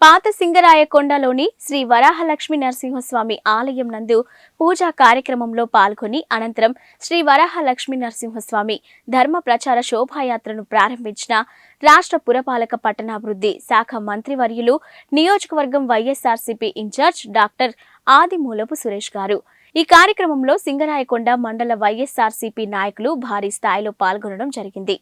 పాత సింగరాయకొండలోని శ్రీ వరాహలక్ష్మీ నరసింహస్వామి ఆలయం నందు పూజా కార్యక్రమంలో పాల్గొని అనంతరం శ్రీ వరాహలక్ష్మీ నరసింహస్వామి ధర్మ ప్రచార శోభాయాత్రను ప్రారంభించిన రాష్ట్ర పురపాలక పట్టణాభివృద్ధి శాఖ మంత్రివర్యులు నియోజకవర్గం వైఎస్ఆర్సీపీ ఇన్ఛార్జ్ డాక్టర్ ఆదిమూలపు సురేష్ గారు. ఈ కార్యక్రమంలో సింగరాయకొండ మండల వైఎస్ఆర్సీపీ నాయకులు భారీ స్థాయిలో పాల్గొనడం జరిగింది.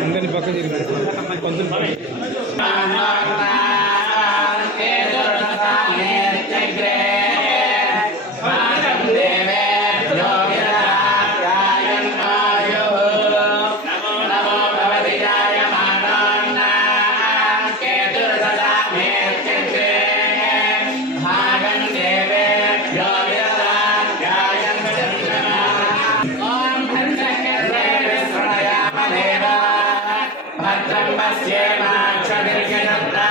అందరి పక్క జరిగింది भद्रं पश्येमाक्षभिर्यजत्रा